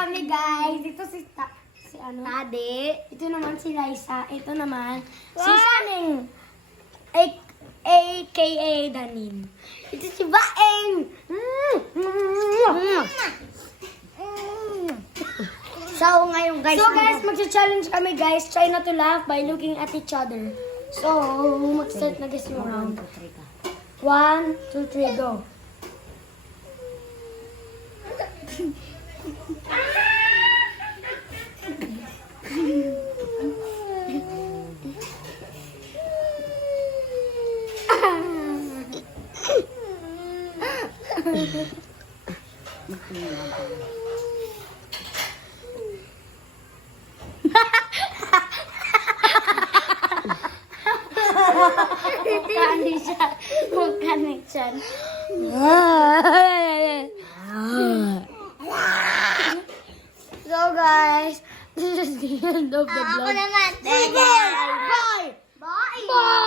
kami guys. Ito si ano? Tade. Ito naman si Liza. Ito naman si Shaneng. AKA Danin. Ito si Baeng. So, ngayon guys. So guys, mag-challenge kami guys. Try not to laugh by looking at each other. So, mag-start na guys yung round. 1, 2, 3, go. Mukha siya. Mukha siya. So guys, this is the end of the vlog. naman. Bye! Bye! Bye!